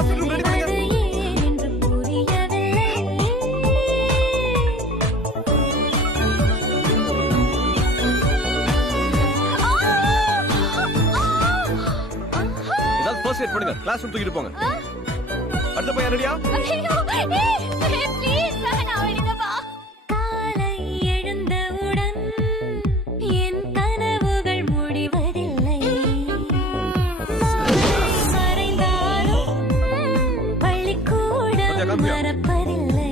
Hospital ready பண்ணுங்க. ஏதாவது first eight பண்ணுங்க. கிளாஸ் ரூம் தூக்கிட்டு போங்க. அடுத்த பையன் ரெடியா? ஐயோ ப்ளீஸ் நான் அவனிடவா. காலை எழுந்தவுடன் என் கனவுகள் முடிவதில்லை. மறைந்தாலும் பள்ளிக்கூடம் மறப்பதில்லை.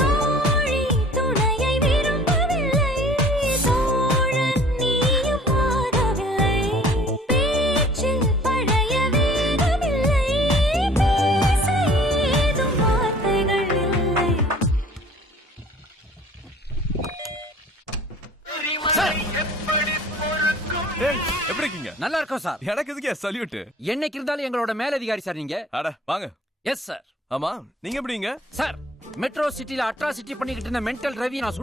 தோழி துணையை விரும்பவில்லை. தோழன் நீயும் ஆகவில்லை. பேச்சில் பழைய வேகமில்லை. பேச ஏதும் வார்த்தைகள் இல்லை. ஏய், எப்படி இருக்கீங்க? நல்லா இருக்கோம் சார். எனக்கு எதுக்கு சல்யூட்? என்னைக்கு இருந்தாலும் எங்களோட மேலதிகாரி சார் நீங்க. அட வாங்க. Yes sir. ஆமா, நீங்க எப்படிங்க? சார் மெட்ரோ சிட்டில அட்ராசிட்டி பண்ணிக்கிட்டு இருந்த மென்டல் ரவி நான்